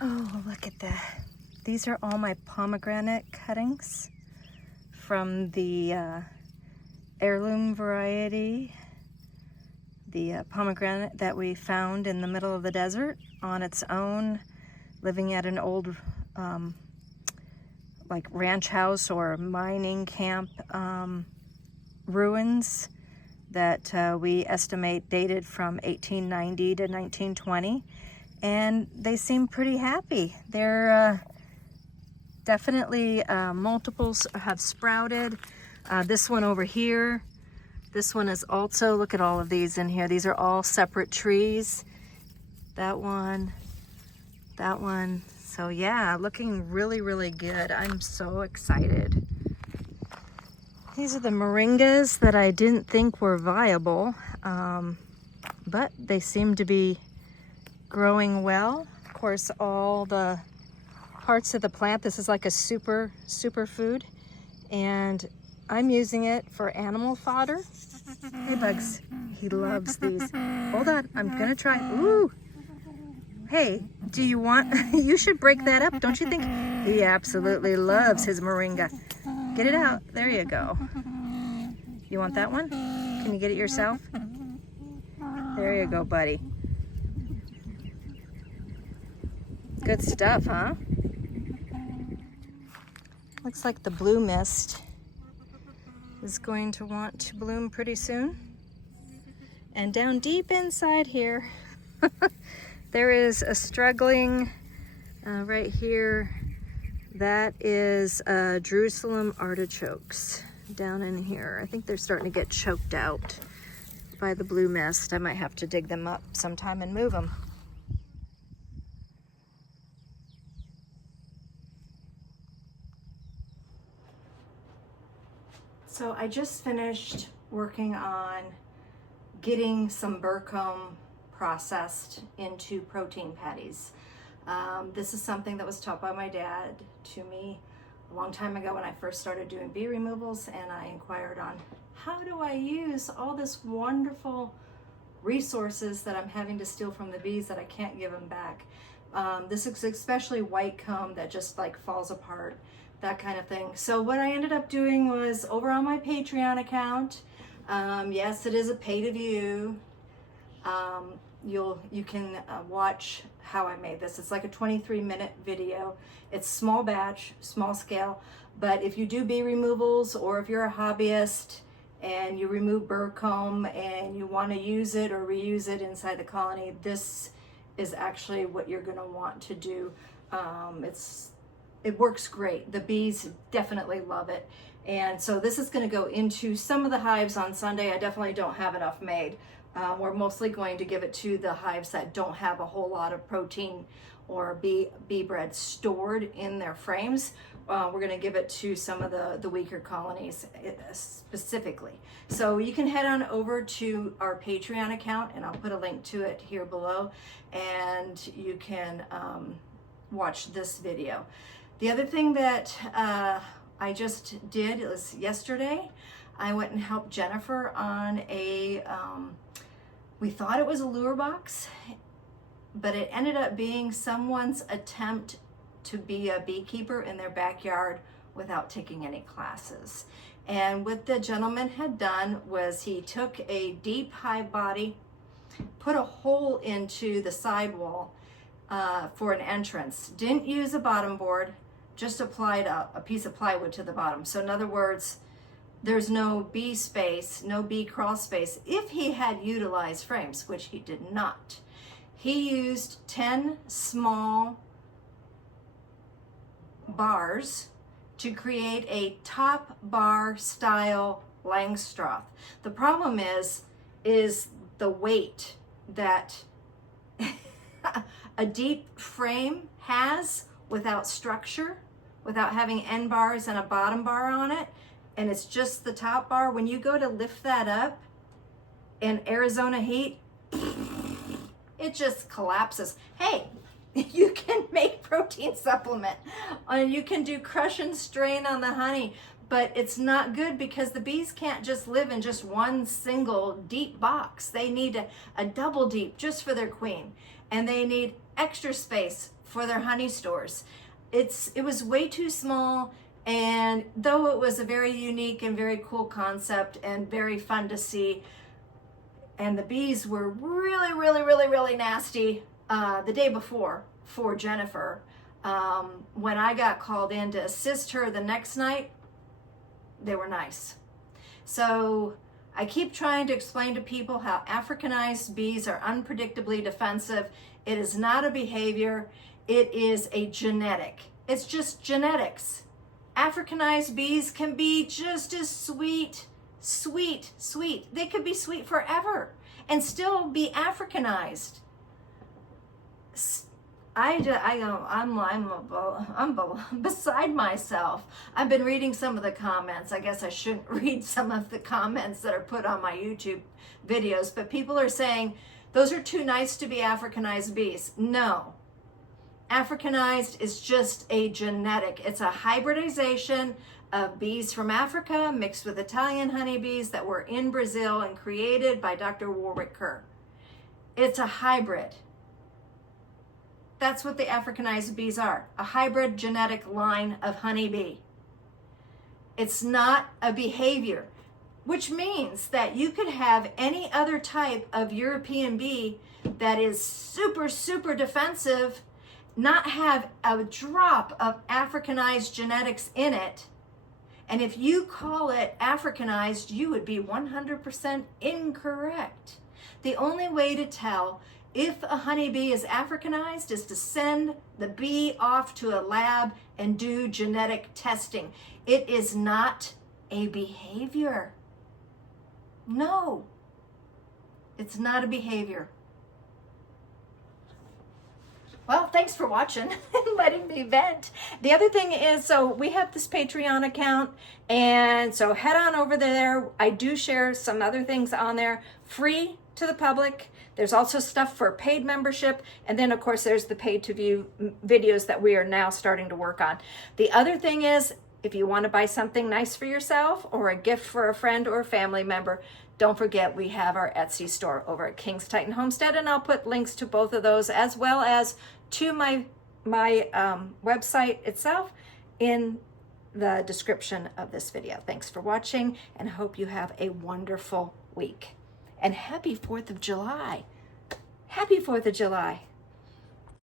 Oh, look at that. These are all my pomegranate cuttings from the heirloom variety, the pomegranate that we found in the middle of the desert on its own, living at an old like ranch house or mining camp ruins that we estimate dated from 1890 to 1920. And they seem pretty happy. They're definitely multiples have sprouted. This one over here, this one is also, look at all of these in here. These are all separate trees. That one. So yeah, looking really, really good. I'm so excited. These are the moringas that I didn't think were viable, but they seem to be growing well. Of course, all the parts of the plant, this is like a super food, and I'm using it for animal fodder. Hey Bugs, he loves these. Hold on, I'm gonna try. Ooh, hey, do you want, you should break that up, don't you think? He absolutely loves his moringa. Get it out, there you go. You want that one? Can you get it yourself? There you go, buddy. Good stuff, huh? Looks like the blue mist is going to want to bloom pretty soon. And down deep inside here, there is a struggling right here. That is Jerusalem artichokes down in here. I think they're starting to get choked out by the blue mist. I might have to dig them up sometime and move them. So I just finished working on getting some burrcomb processed into protein patties. This is something that was taught by my dad to me a long time ago when I first started doing bee removals, and I inquired on how do I use all this wonderful resources that I'm having to steal from the bees that I can't give them back. This is especially white comb that just like falls apart, that kind of thing. So what I ended up doing was over on my Patreon account, yes, it is a pay to view. You can watch how I made this. It's like a 23-minute video. It's small batch, small scale, but if you do bee removals or if you're a hobbyist and you remove burrcomb and you want to use it or reuse it inside the colony, this is actually what you're going to want to do. It works great. The bees definitely love it. And so this is going to go into some of the hives on Sunday. I definitely don't have enough made. We're mostly going to give it to the hives that don't have a whole lot of protein or bee bread stored in their frames. We're going to give it to some of the weaker colonies specifically. So you can head on over to our Patreon account, and I'll put a link to it here below, and you can watch this video. The other thing that I just did, it was yesterday, I went and helped Jennifer on a, we thought it was a lure box, but it ended up being someone's attempt to be a beekeeper in their backyard without taking any classes. And what the gentleman had done was he took a deep hive body, put a hole into the sidewall for an entrance, didn't use a bottom board, just applied a piece of plywood to the bottom. So in other words, there's no bee space, no bee crawl space. If he had utilized frames, which he did not, he used 10 small bars to create a top bar style Langstroth. The problem is the weight that a deep frame has without structure, without having end bars and a bottom bar on it, and it's just the top bar. When you go to lift that up in Arizona heat, it just collapses. Hey, you can make protein supplement, and you can do crush and strain on the honey, but it's not good because the bees can't just live in just one single deep box. They need a double deep just for their queen, and they need extra space for their honey stores. It was way too small, and though it was a very unique and very cool concept and very fun to see, and the bees were really, really, really, really nasty the day before for Jennifer. When I got called in to assist her the next night, they were nice. So I keep trying to explain to people how Africanized bees are unpredictably defensive. It is not a behavior, it is a genetic. It's just genetics. Africanized bees can be just as sweet. They could be sweet forever and still be Africanized. I'm beside myself. I've been reading some of the comments. I guess I shouldn't read some of the comments that are put on my YouTube videos, but people are saying those are too nice to be Africanized bees. No. Africanized is just a genetic. It's a hybridization of bees from Africa mixed with Italian honeybees that were in Brazil and created by Dr. Warwick Kerr. It's a hybrid. That's what the Africanized bees are, a hybrid genetic line of honeybee. It's not a behavior, which means that you could have any other type of European bee that is super, super defensive, not have a drop of Africanized genetics in it. And if you call it Africanized, you would be 100% incorrect. The only way to tell if a honeybee is Africanized is to send the bee off to a lab and do genetic testing. It is not a behavior. No, it's not a behavior. Well, thanks for watching and letting me vent. The other thing is, so we have this Patreon account, and so head on over there. I do share some other things on there, free to the public. There's also stuff for paid membership, and then of course there's the paid to view videos that we are now starting to work on. The other thing is, if you want to buy something nice for yourself or a gift for a friend or a family member, don't forget we have our Etsy store over at King's Titan Homestead, and I'll put links to both of those as well as to my website itself in the description of this video. Thanks for watching, and hope you have a wonderful week. And happy 4th of July. Happy 4th of July.